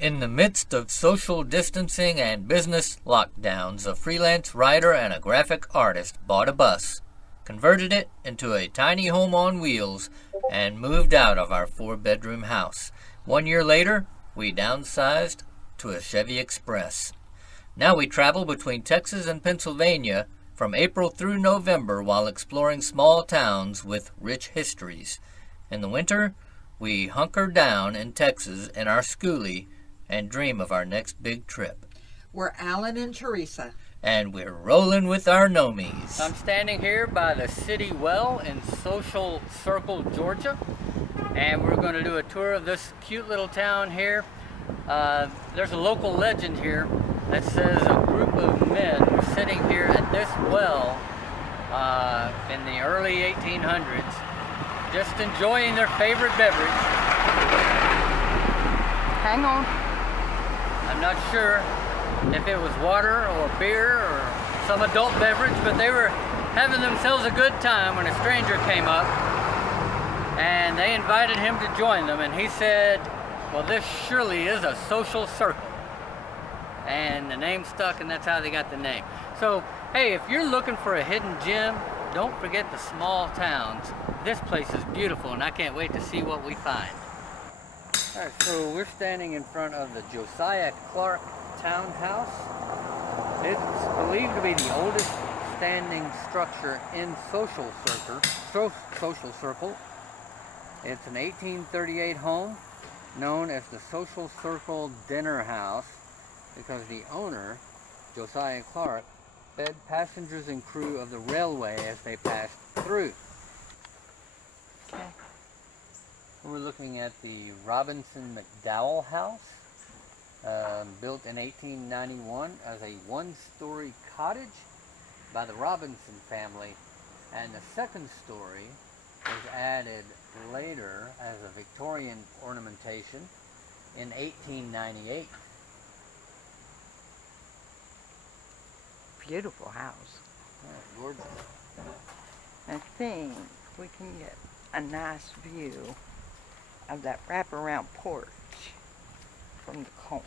In the midst of social distancing and business lockdowns, a freelance writer and a graphic artist bought a bus, converted it into a tiny home on wheels, and moved out of our 4-bedroom house. 1 year later, we downsized to a Chevy Express. Now we travel between Texas and Pennsylvania from April through November while exploring small towns with rich histories. In the winter, we hunker down in Texas in our schoolie and dream of our next big trip. We're Alan and Teresa. And we're rolling with our gnomies. I'm standing here by the city well in Social Circle, Georgia. And we're going to do a tour of this cute little town here. There's a local legend here that says a group of men were sitting here at this well in the early 1800s, just enjoying their favorite beverage. Hang on. I'm not sure if it was water or beer or some adult beverage, but they were having themselves a good time when a stranger came up and they invited him to join them, and he said, well, this surely is a social circle. And the name stuck, and that's how they got the name. So, hey, if you're looking for a hidden gem, don't forget the small towns. This place is beautiful, and I can't wait to see what we find. All right, so we're standing in front of the Josiah Townhouse. It's believed to be the oldest standing structure in Social Circle. It's an 1838 home known as the Social Circle Dinner House because the owner, Josiah Clark, fed passengers and crew of the railway as they passed through. Okay. We're looking at the Robinson McDowell house, built in 1891 as a one-story cottage by the Robinson family, and the second story was added later as a Victorian ornamentation in 1898. Beautiful house. Oh, gorgeous. I think we can get a nice view of that wraparound porch from the corner.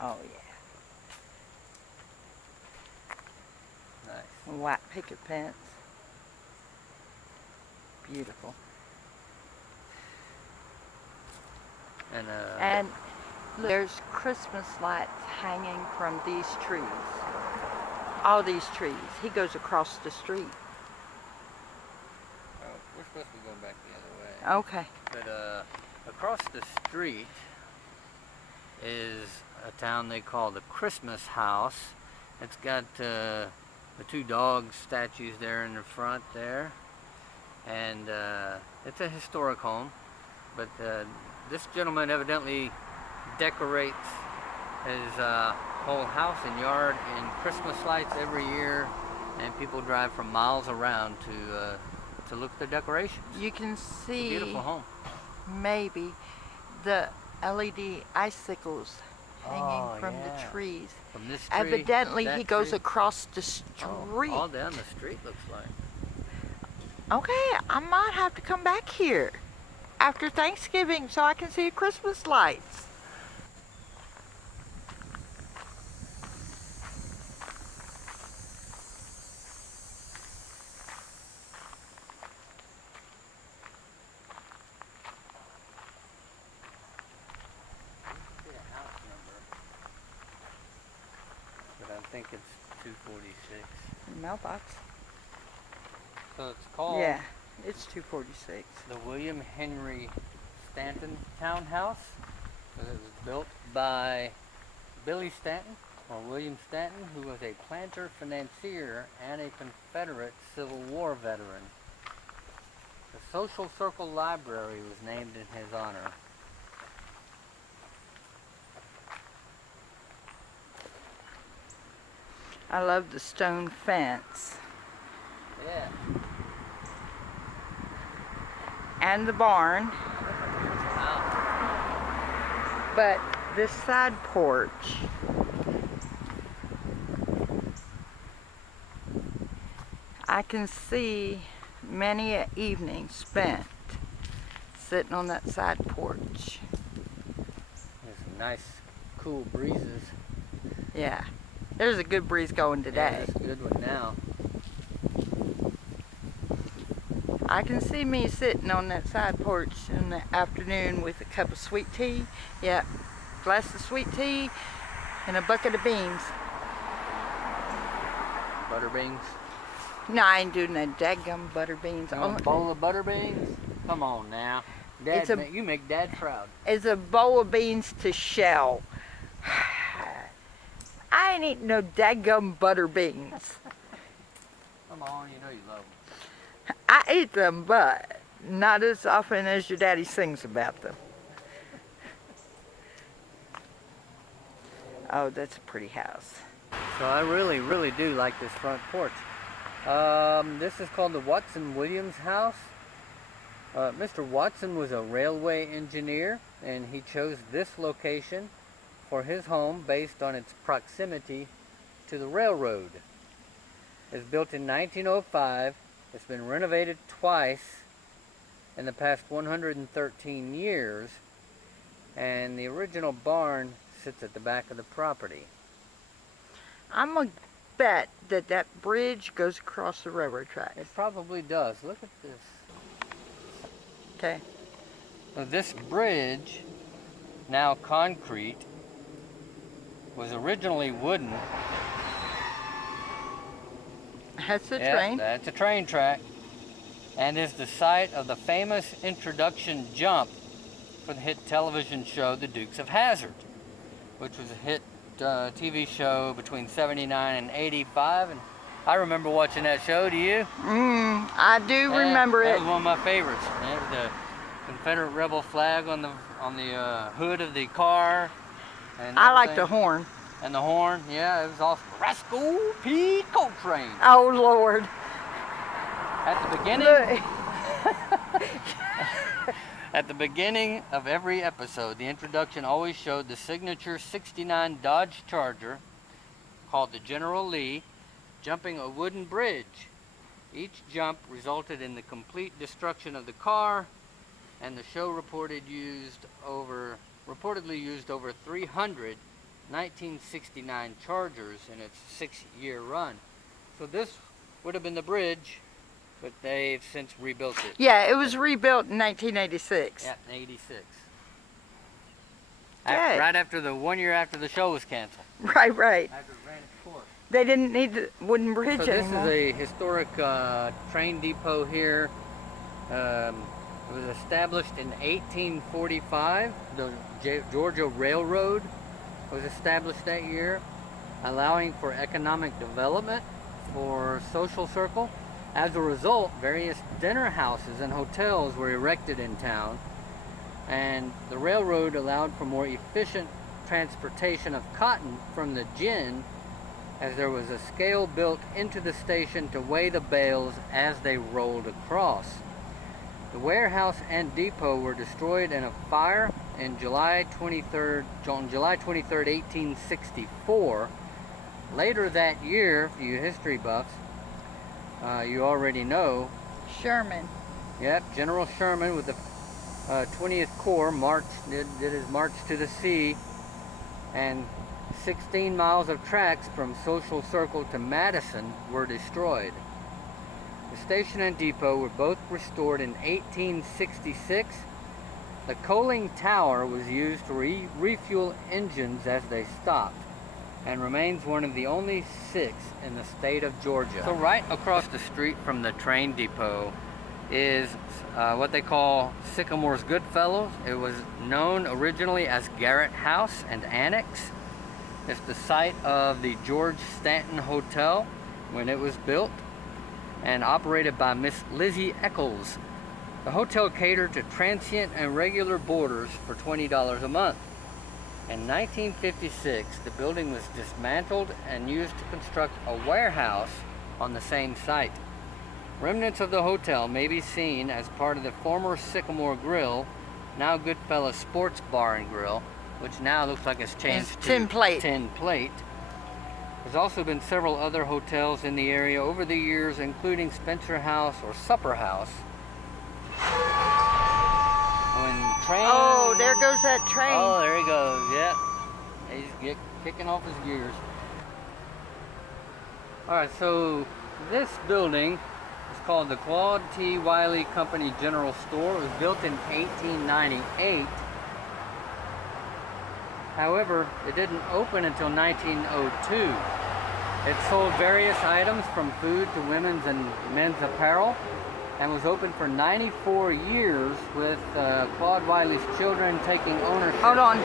Oh yeah. Nice. White picket fence. Beautiful. And there's Christmas lights hanging from these trees. All these trees. He goes across the street. Oh, we're supposed to be going back the other way. Okay. But across the street is a town they call the Christmas House. It's got the 2 dog statues there in the front there. And it's a historic home. But this gentleman evidently decorates his whole house and yard in Christmas lights every year, and people drive from miles around to look at the decorations. You can see Beautiful home. maybe the LED icicles hanging from the trees. From this tree, Evidently that he goes tree. across the street. All down the street looks like. Okay, I might have to come back here after Thanksgiving so I can see Christmas lights. But I think it's 246. Mailbox. So it's called Yeah, it's 246. the William Henry Stanton Townhouse. It was built by Billy Stanton, or William Stanton, who was a planter, financier, and a Confederate Civil War veteran. The Social Circle Library was named in his honor. I love the stone fence Yeah. and the barn, Wow. but this side porch I can see many an evening spent sitting on that side porch. There's some nice, cool breezes. Yeah. There's a good breeze going Yeah, today. it's a good one now. I can see me sitting on that side porch in the afternoon with a cup of sweet tea. Yeah, glass of sweet tea and a bucket of beans. Butter beans. No, I ain't doing that daggum butter beans. You want a bowl of butter beans? Come on now. Dad, you make Dad proud. It's a bowl of beans to shell. I ain't eating no daggum butter beans. Come on, you know you love them. I eat them, but not as often as your daddy sings about them. Oh, that's a pretty house. So I really, really do like this front porch. This is called the Watson Williams house. Mr. Watson was a railway engineer, and he chose this location for his home based on its proximity to the railroad. It was built in 1905. It's been renovated twice in the past 113 years, and the original barn sits at the back of the property. I'm gonna bet that that bridge goes across the railroad tracks. It probably does. Look at this. Okay. Now, this bridge, now concrete, was originally wooden. That's the Yep, train. That's a train track, and is the site of the famous introduction jump for the hit television show The Dukes of Hazzard, which was a hit TV show between 79 and 85, and I remember watching that show. Do you? I do remember that it. was one of my favorites. Yeah, the Confederate rebel flag on the hood of the car. And I like the everything. horn. And the horn, yeah, it was awesome. Rascal P. Coltrane. Oh, Lord. At the beginning, Look. at the beginning of every episode, the introduction always showed the signature '69 Dodge Charger, called the General Lee, jumping a wooden bridge. Each jump resulted in the complete destruction of the car, and the show reportedly used over 300 1969 Chargers in its 6-year run. So this would have been the bridge, but they've since rebuilt it. Yeah, it was rebuilt in 1986. Yeah, in 86. Okay. Right after 1 year after the show was canceled. Right. After it ran its course. They didn't need the wooden bridge So this anymore. is a historic train depot here. It was established in 1845. The Georgia Railroad was established that year, allowing for economic development for social circle. As a result, various dinner houses and hotels were erected in town, and the railroad allowed for more efficient transportation of cotton from the gin, as there was a scale built into the station to weigh the bales as they rolled across. The warehouse and depot were destroyed in a fire on July 23rd, 1864. Later that year, for you history buffs, you already know. Sherman. Yep, General Sherman with the 20th Corps did his march to the sea, and 16 miles of tracks from Social Circle to Madison were destroyed. The station and depot were both restored in 1866. The coaling tower was used to refuel engines as they stopped, and remains one of the only 6 in the state of Georgia. So right across the street from the train depot is what they call Sycamore's Goodfellows. It was known originally as Garrett House and Annex. It's the site of the George Stanton Hotel when it was built, and operated by Miss Lizzie Eccles. The hotel catered to transient and regular boarders for $20 a month. In 1956, the building was dismantled and used to construct a warehouse on the same site. Remnants of the hotel may be seen as part of the former Sycamore Grill, now Goodfellas Sports Bar and Grill, which now looks like it's changed to Tin Plate. Tin Plate. There's also been several other hotels in the area over the years, including Spencer House or Supper House. when train... Oh, there goes that train. Oh, there he goes, yeah. He's kicking off his gears. Alright, so this building is called the Claude T. Wiley Company General Store. It was built in 1898. However, it didn't open until 1902. It sold various items from food to women's and men's apparel, and was open for 94 years with Claude Wiley's children taking ownership. Hold on.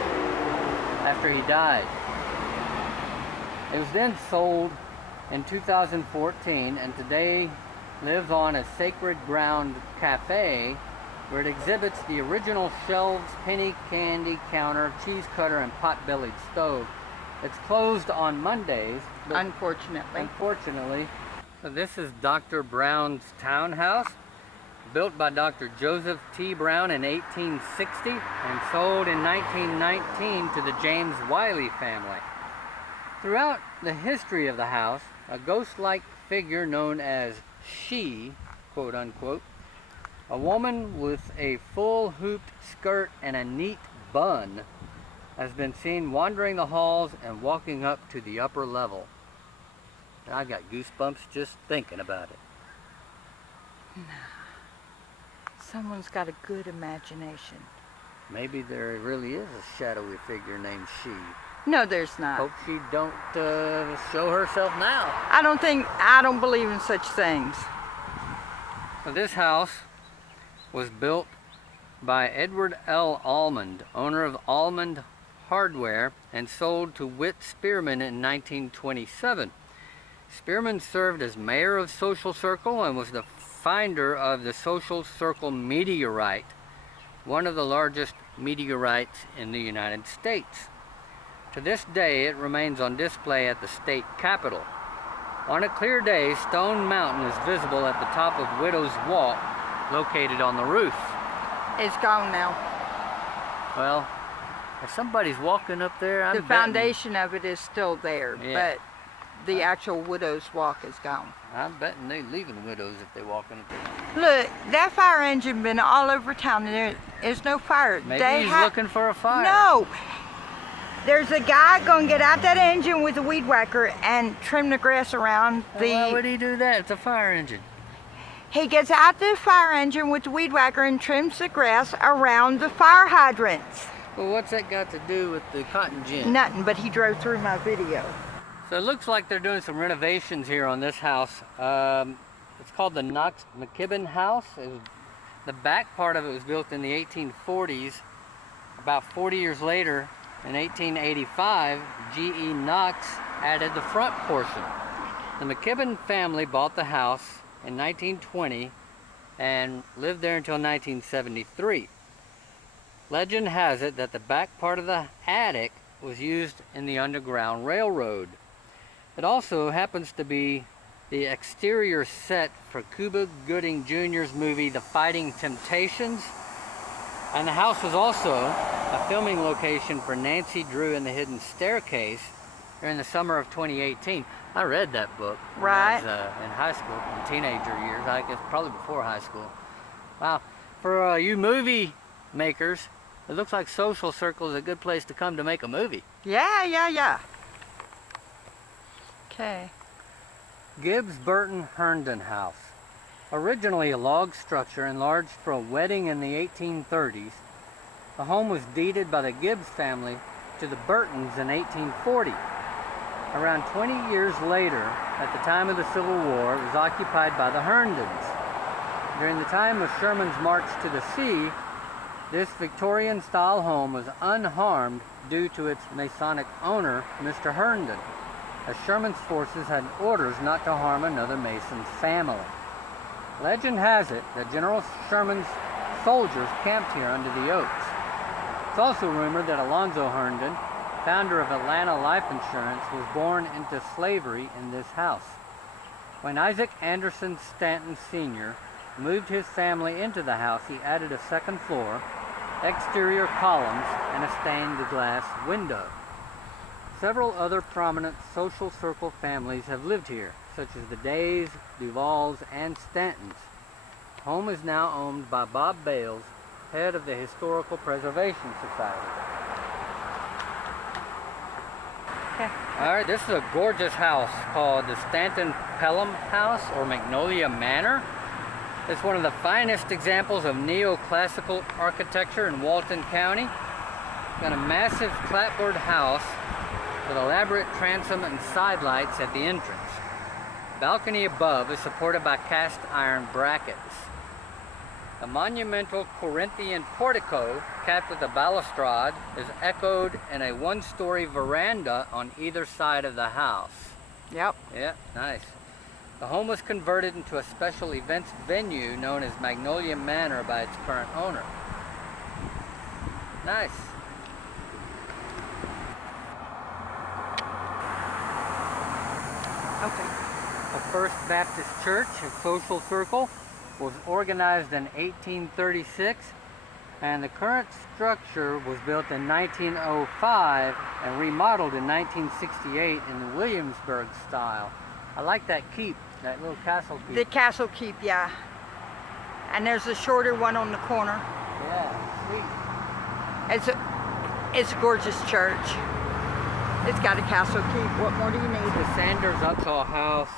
After he died. It was then sold in 2014, and today lives on a Sacred Ground Cafe, where it exhibits the original shelves, penny candy counter, cheese cutter, and pot-bellied stove. It's closed on Mondays. Unfortunately. So this is Dr. Brown's Townhouse, built by Dr. Joseph T. Brown in 1860 and sold in 1919 to the James Wiley family. Throughout the history of the house, a ghost-like figure known as she, quote unquote, a woman with a full hooped skirt and a neat bun, has been seen wandering the halls and walking up to the upper level. And I got goosebumps just thinking about it. Someone's got a good imagination. Maybe there really is a shadowy figure named she. No, there's not. Hope she don't show herself now. I don't believe in such things. So this house was built by Edward L. Almond, owner of Almond Hardware, and sold to Whit Spearman in 1927. Spearman served as mayor of Social Circle and was the finder of the Social Circle meteorite, one of the largest meteorites in the United States. To this day, it remains on display at the state capitol. On a clear day, Stone Mountain is visible at the top of Widow's Walk, located on the roof. It's gone now. Well, if somebody's walking up there, The foundation of it is still there, Yeah. but the actual Widow's Walk is gone. I'm betting they're leaving Widows if they're walking up there. Look, that fire engine been all over town, and there is no fire. Maybe he's looking for a fire. No. There's a guy gonna get out that engine with a weed whacker and trim the grass around the... Why would he do that? It's a fire engine. He gets out the fire engine with the weed whacker and trims the grass around the fire hydrants. Well, what's that got to do with the cotton gin? Nothing, but he drove through my video. So it looks like they're doing some renovations here on this house. It's called the Knox McKinney house. The back part of it was built in the 1840s. About 40 years later, in 1885, G.E. Knox added the front portion. The McKinney family bought the house in 1920 and lived there until 1973. Legend has it that the back part of the attic was used in the Underground Railroad. It also happens to be the exterior set for Cuba Gooding Jr.'s movie The Fighting Temptations, and the house was also a filming location for Nancy Drew and the Hidden Staircase during the summer of 2018. I read that book when I was in high school, in teenager years, I guess probably before high school. Wow, for you movie makers, it looks like Social Circle is a good place to come to make a movie. Yeah. Okay. Gibbs Burton Herndon House. Originally a log structure enlarged for a wedding in the 1830s, the home was deeded by the Gibbs family to the Burtons in 1840. Around 20 years later, at the time of the Civil War, it was occupied by the Herndons. During the time of Sherman's march to the sea, this Victorian-style home was unharmed due to its Masonic owner, Mr. Herndon, as Sherman's forces had orders not to harm another Mason's family. Legend has it that General Sherman's soldiers camped here under the oaks. It's also rumored that Alonzo Herndon, founder of Atlanta Life Insurance, was born into slavery in this house. When Isaac Anderson Stanton Sr. moved his family into the house, he added a second floor, exterior columns, and a stained glass window. Several other prominent Social Circle families have lived here, such as the Days, Duvalls, and Stantons. The home is now owned by Bob Bales, head of the Historical Preservation Society. Okay. All right, this is a gorgeous house called the Stanton Pelham House, or Magnolia Manor. It's one of the finest examples of neoclassical architecture in Walton County. Got a massive clapboard house with elaborate transom and side lights at the entrance. Balcony above is supported by cast iron brackets. The monumental Corinthian portico, capped with a balustrade, is echoed in a one-story veranda on either side of the house. Yep. Yeah, nice. The home was converted into a special events venue known as Magnolia Manor by its current owner. Nice. Okay. The First Baptist Church, a social circle, was organized in 1836, and the current structure was built in 1905 and remodeled in 1968 in the Williamsburg style. I like that keep, that little castle keep. The castle keep, yeah. And there's a shorter one on the corner. Yeah, It's a gorgeous church. It's got a castle keep. What more do you need? The Sanders Upshaw house,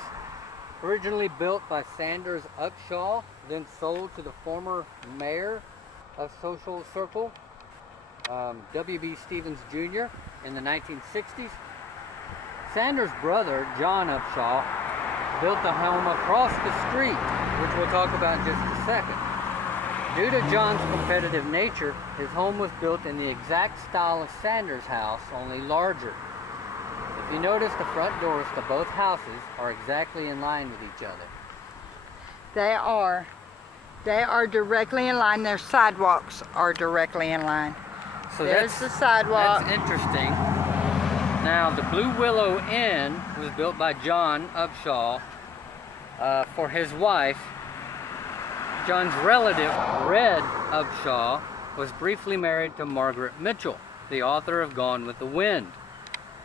originally built by Sanders Upshaw, then sold to the former mayor of Social Circle, W.B. Stevens Jr. in the 1960s. Sanders' brother, John Upshaw, built the home across the street, which we'll talk about in just a second. Due to John's competitive nature, his home was built in the exact style of Sanders' house, only larger. If you notice, the front doors to both houses are exactly in line with each other. They are. They are directly in line. Their sidewalks are directly in line. So There's the sidewalk. That's interesting. Now, the Blue Willow Inn was built by John Upshaw for his wife. John's relative, Red Upshaw, was briefly married to Margaret Mitchell, the author of Gone with the Wind.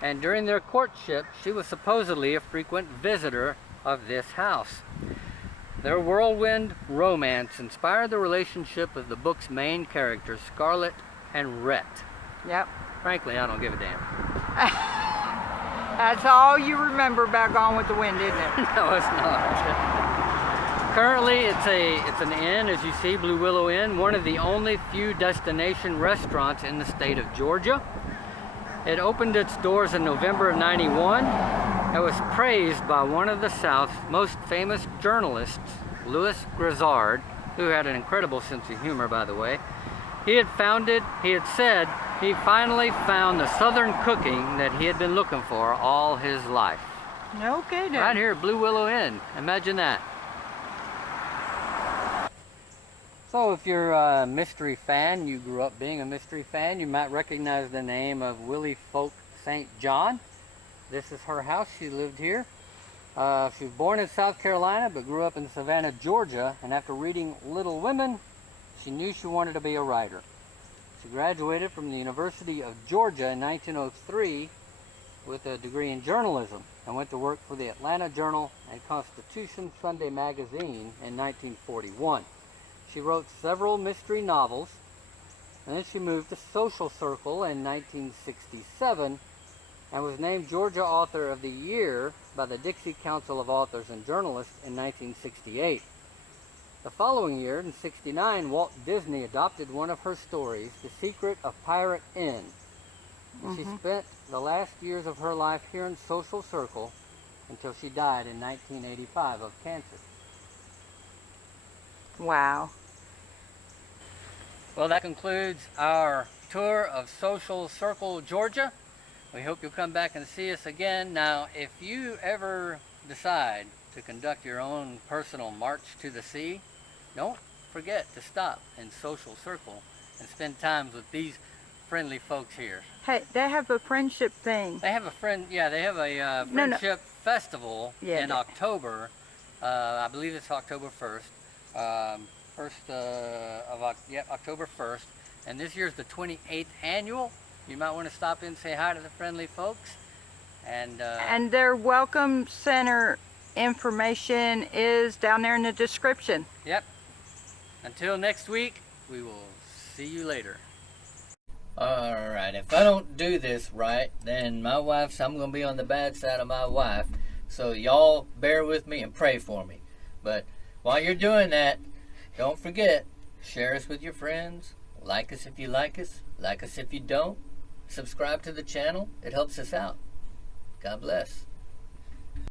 And during their courtship, she was supposedly a frequent visitor of this house. Their whirlwind romance inspired the relationship of the book's main characters, Scarlett and Rhett. Yep. Frankly, I don't give a damn. That's all you remember about Gone with the Wind, isn't it? No, it's not. Currently, it's an inn, as you see, Blue Willow Inn, one of the only few destination restaurants in the state of Georgia. It opened its doors in November of '91. It was praised by one of the South's most famous journalists, Louis Grizzard, who had an incredible sense of humor, by the way. He had said he finally found the Southern cooking that he had been looking for all his life. Okay, then. Right here at Blue Willow Inn. Imagine that. So if you're a mystery fan, you grew up being a mystery fan, you might recognize the name of Willie Folk St. John. This is her house. She lived here. She was born in South Carolina but grew up in Savannah, Georgia, and after reading Little Women, she knew she wanted to be a writer. She graduated from the University of Georgia in 1903 with a degree in journalism and went to work for the Atlanta Journal and Constitution Sunday magazine in 1941. She wrote several mystery novels, and then she moved to Social Circle in 1967 and was named Georgia Author of the Year by the Dixie Council of Authors and Journalists in 1968. The following year, in '69, Walt Disney adopted one of her stories, The Secret of Pirate Inn. She spent the last years of her life here in Social Circle until she died in 1985 of cancer. Wow. Well, that concludes our tour of Social Circle, Georgia. We hope you'll come back and see us again. Now, if you ever decide to conduct your own personal march to the sea, don't forget to stop in Social Circle and spend time with these friendly folks here. Hey, they have a friendship thing. They have a friendship festival in October. I believe it's October 1st. October 1st. And this year's the 28th annual. You might want to stop in and say hi to the friendly folks. And their welcome center information is down there in the description. Yep. Until next week, we will See you later. Alright, if I don't do this right, then I'm going to be on the bad side of my wife. So y'all bear with me and pray for me. But while you're doing that, don't forget, share us with your friends. Like us if you like us if you don't. Subscribe to the channel. It helps us out. God bless.